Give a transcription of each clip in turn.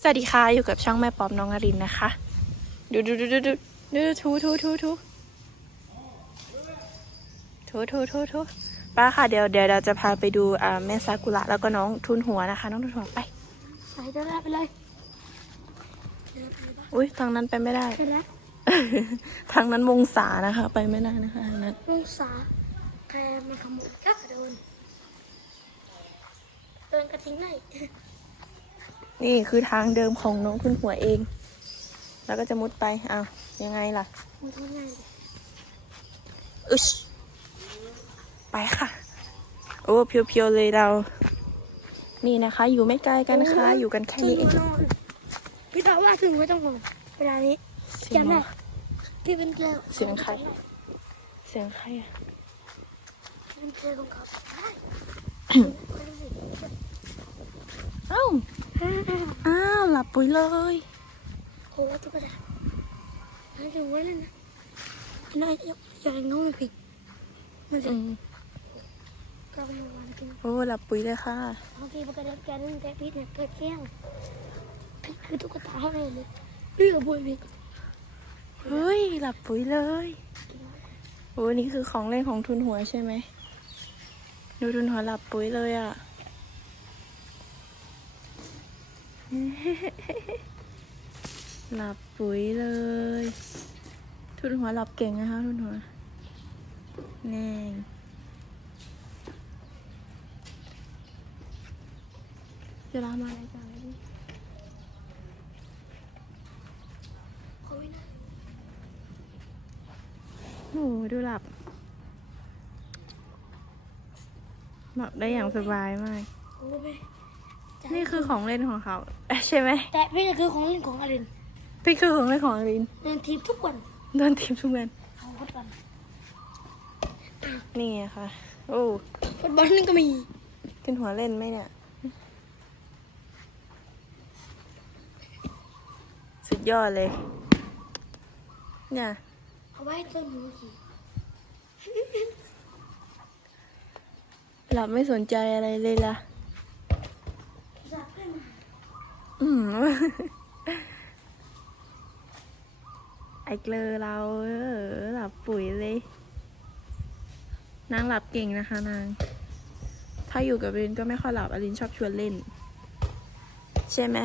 สวัสดีค่ะ อยู่กับช่องแม่ป๊อปน้องอรินนะคะ ดูดูดูดูดูดูทูทูทูทูทูทูทูทูป้าค่ะเดี๋ยวเดี๋ยวเราจะพาไปดูอ่าแม่ซากุระแล้วก็น้องทุนหัวนะคะ น้องทุนหัวไปไปเดินไปเลยอุ้ยทางนั้นไปไม่ได้ ไปแล้วทางนั้นวงศานะคะ ไปไม่ได้นะคะทางนั้นลุงสาแกมันขโมยก็เดินเดินกระทิ้งไห นนี่คือทางเดิมของน้องทุนหัวเอง แล้วก็จะมุดไปอ้าวยังไงล่ะมันทำไงอึชไปค่ะ โอ้เพียวๆเลยเรา นี่นะคะ อยู่ไม่ไกลกันค่ะอยู่กันแค่ถึนี้งเองนอนพี่ตาว่าถึงไม่ต้องห่วงเวลานี้เสียงจำได้ที่เป็นแก้วเสียงใคร เสียงใครอะเป็นแก้วของเขาได้เอ้า อ้าวหลับปุ๋ยเลยโอ้ตุ๊กตาไม่ถึงไว้เลยนะน่าจะยากน้องผิดมันจะกลับมาวางกินโอ้หลับปุ๋ยเลยค่ะบางทีมันก็ได้แกนึงแต่พี่เนี่ยเกิดแก้วพี่คือตุ๊กตาให้เลยเรื่องบุยพี่เฮ้ยหลับปุ๋ยเลยโอ้นี่คือของเล่นของทุนหัวใช่ไหมดูทุนหัวหลับปุ๋ยเลยอะ หลับปุ๋ยเลย ทุนหัวหลับเก่งนะคะ ทุนหัว แน่งจะรามารายการแล้วดิเขาไม่น่าโอ้โหดูหลับ หลับได้อย่างสบายมากโอ้ไม่ นี่คือของเล่นของเขาเอ๊ะใช่ไหมแต่พี่เนี่ยคือของเล่นของอรินพี่คือของเล่นของอรินเล่นทีมทุกวันโดนทีมทุกเวนของฟุตบอลนี่ไงค่ะ โอ้ฟุตบอลนี่ก็มีขึ้นหัวเล่นไหมเนี่ย สุดยอดเลย เนี่ยเอาไว้ต้นหนูขี่หลับไม่สนใจอะไรเลยล่ะ จับขึ้นมา อืม ไอ้เกลอเราเออหลับปุ๋ยเลย นางหลับเก่งนะคะนาง ถ้าอยู่กับเรนก็ไม่ค่อยหลับอลินชอบชวนเล่น ใช่ไหม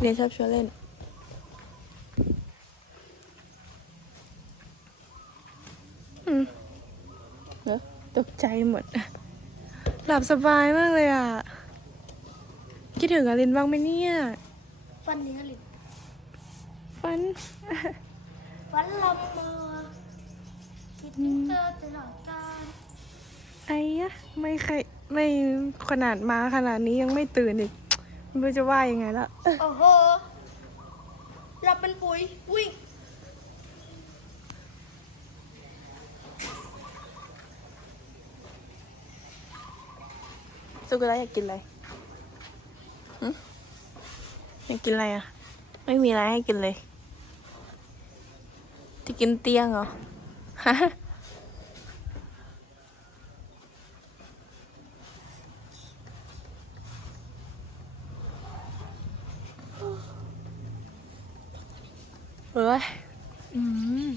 เรนชอบชวนเล่นเนอะตกใจหมด หลับสบายมากเลยอะ คิดถึงอลินบ้างไหมเนี่ย ฟันเนื้อหรือฟัน ฟันลำมาคิดถึงเธอตลอดกาลไอ้ยะไม่ใครไม่ขนาดมาขนาดนี้ยังไม่ตื่นอีกไม่รู้จะว่ายังไงแล้วโอ้โหหลับเป็นปุ๋ยวิ่งสุกุระอยากกินอะไรหึ อยากกินอะไรอะ ไม่มีอะไรให้กินเลย จะกินเตียงเหรอ ฮะเอ้ยอืม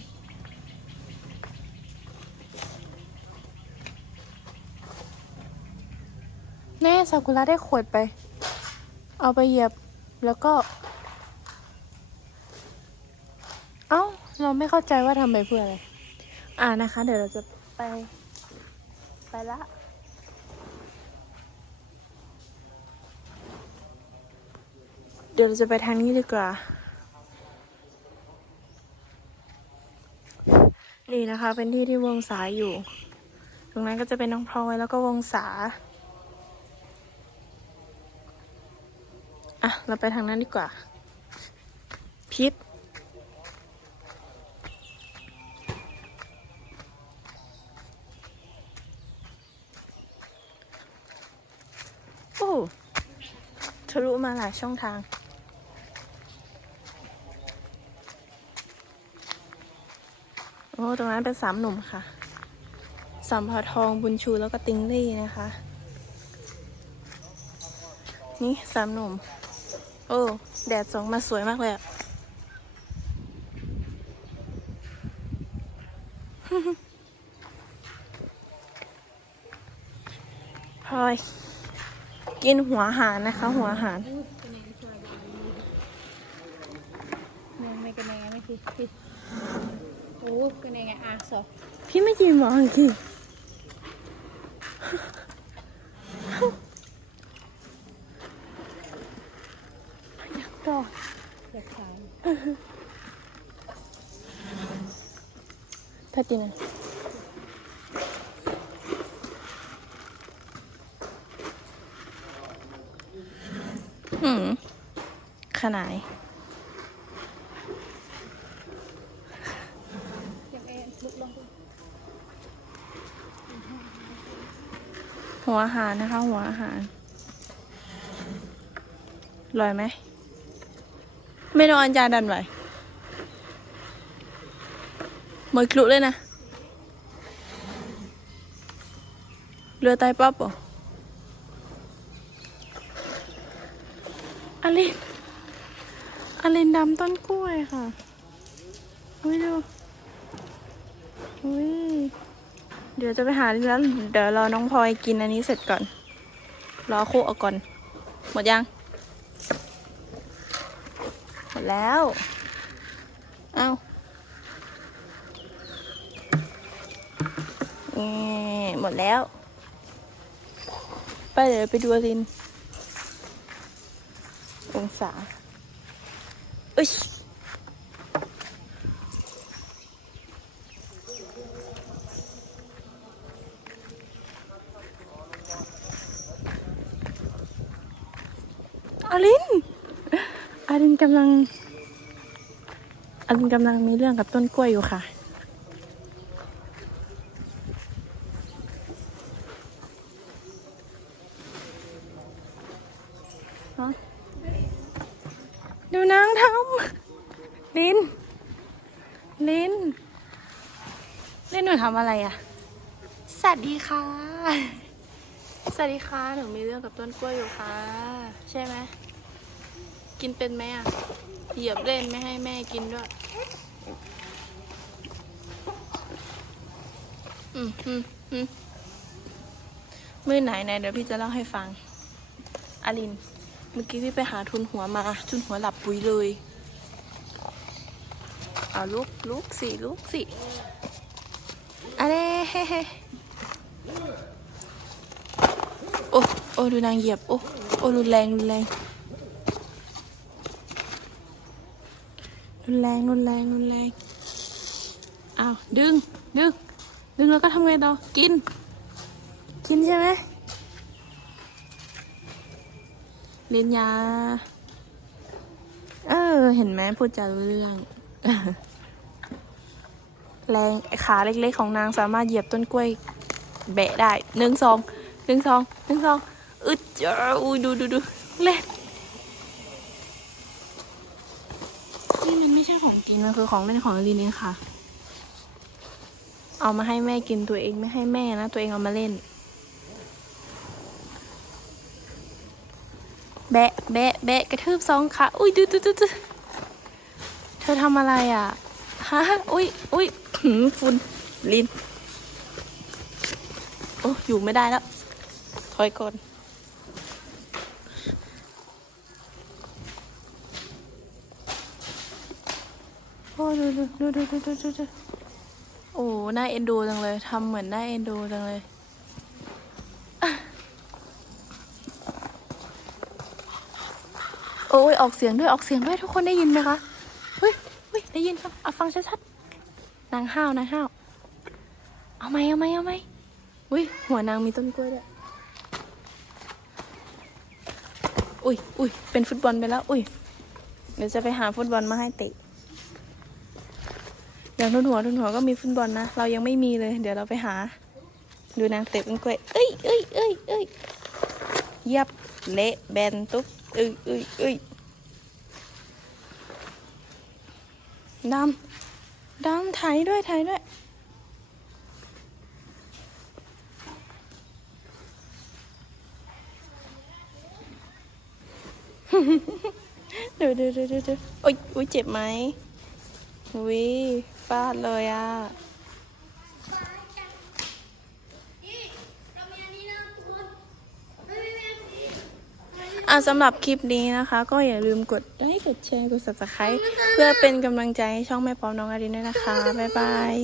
แน่ซากุระได้ขวดไป เอาไปเหยียบแล้วก็ เอ้า เราไม่เข้าใจว่าทำไปเพื่ออะไร อ่านะคะ เดี๋ยวเราจะไป ไปละเดี๋ยวเราจะไปทางนี้ดีกว่า นี่นะคะ เป็นที่ที่วงสาอยู่ ตรงนั้นก็จะเป็นน้องพลอยแล้วก็วงสา อะ เราไปทางนั้นดีกว่า พิษโอ้ทะลุมาหลายช่องทางโอ้ตรงนั้นเป็นสามหนุ่มค่ะสามพาทองบุญชูแล้วก็ติงลี่นะคะ นี่สามหนุ่ม โอ้ แดดส่องมาสวยมากเลยอะพลอย กินหัวหารนะคะ หัวหารเนี่ยไม่กันยังไงไม่คิดคิดโอ้กันยังไงอะสอบพี่ไม่กินหมอหังกี้ อยากต่อยากขายถ้าตินะอืมขนายอยากเอ็นลุกลงหัวอาหารนะคะ หัวอาหารอร่อยไหม ไม่ต้อนจานดันไหวหมดคลุเลยนะ เรือไตป๊อปเหรออลินอลินดำต้นกล้วยค่ะอุ้ยดูอุ้ยเดี๋ยวจะไปหาแล้วเดี๋ยวรอน้องพลอยกินอันนี้เสร็จก่อน รอคู่เอาก่อน หมดยัง มดแล้ว เอาเหมดแล้ว ไปเดี๋ยวไปดูอลิน องศาเอ้ย อลิน อลินกำลังอลินกำลังมีเรื่องกับต้นกล้วยอยู่ค่ะฮะดูนางทำลินลินลินหนูทำอะไรอะสวัสดีค่ะ สวัสดีค่ะ หนูมีเรื่องกับต้นกล้วยอยู่ค่ะ ใช่ไหม กินเป็นไหมอะ เหยียบเล่นไม่ให้แม่กินด้วย อืมอืมอืมมือไหนไหนเดี๋ยวพี่จะเล่าให้ฟังอาริน เมื่อกี้พี่ไปหาทุนหัวมา ทุนหัวหลับปุ๋ยเลย เอาลุกลุกสิลุกสิอะไรโอ้โอ้ดูนางเหยียบ โอ้โอ้รุนแรงรุนแรง รุนแรงรุนแรงรุนแรงอ้าวดึงดึงดึงแล้วก็ทำไงต่อกิน กินใช่ไหมเรียนยา เออ เห็นไหมพูดจารู้เรื่อง แรงขาเล็กๆของนางสามารถเหยียบต้นกล้วยแบะได้หนึ่งสองหนึ่งสองหนึ่งสองอึดเจ้าอุ้ยดูดูดูเล่นนี่มันไม่ใช่ของกินมันคือของเล่นของลินเองค่ะ เอามาให้แม่กินตัวเองไม่ให้แม่นะ ตัวเองเอามาเล่น แบะแบะแบะกระทืบสองขาอุ้ยดูดูดูดูเธอทำอะไรอะฮะอุ้ยอุ้ยหืมฝุ่นลินโอ้อยู่ไม่ได้แล้วถอยก่อน ดูดูดูดูดูดูดโอ้หน้าเอ็นดูจังเลยทำเหมือนหน้าเอ็นดูจังเลยโอ้ยออกเสียงด้วยออกเสียงด้วยทุกคนได้ยินไหมคะเฮ้ยเฮ้ยได้ยินครับเอาฟังชัดๆนางห้าวนางห้าวเอาไหมเอาไหมเอาไหมอุ้ยหัวนางมีต้นกล้วยด้วยอุ้ยอุ้ยเป็นฟุตบอลไปแล้ว อุ้ยเดี๋ยวจะไปหาฟุตบอลมาให้เตะ อย่างทุนหัวทุนหัวก็มีฟุตบอลนะ เรายังไม่มีเลย เดี๋ยวเราไปหา ดูนางเตะต้นกล้วยเอ้ยเอ้ยเอ้ยเอ้ยยับเละแบนตุ๊บเอ้ยเอ้ยเอ้ยดำดำถ่ายด้วยถ่ายด้วยดูดูดูดูดูโอ๊ยโอุ๊ยเจ็บไหม วิฟาดเลยอะอะสำหรับคลิปนี้นะคะ ก็อย่าลืมกดไลค์กดแชร์กด subscribe เพื่อเป็นกำลังใจให้ช่องแม่พร้อมน้องอารินด้วยนะคะ บ๊ายบาย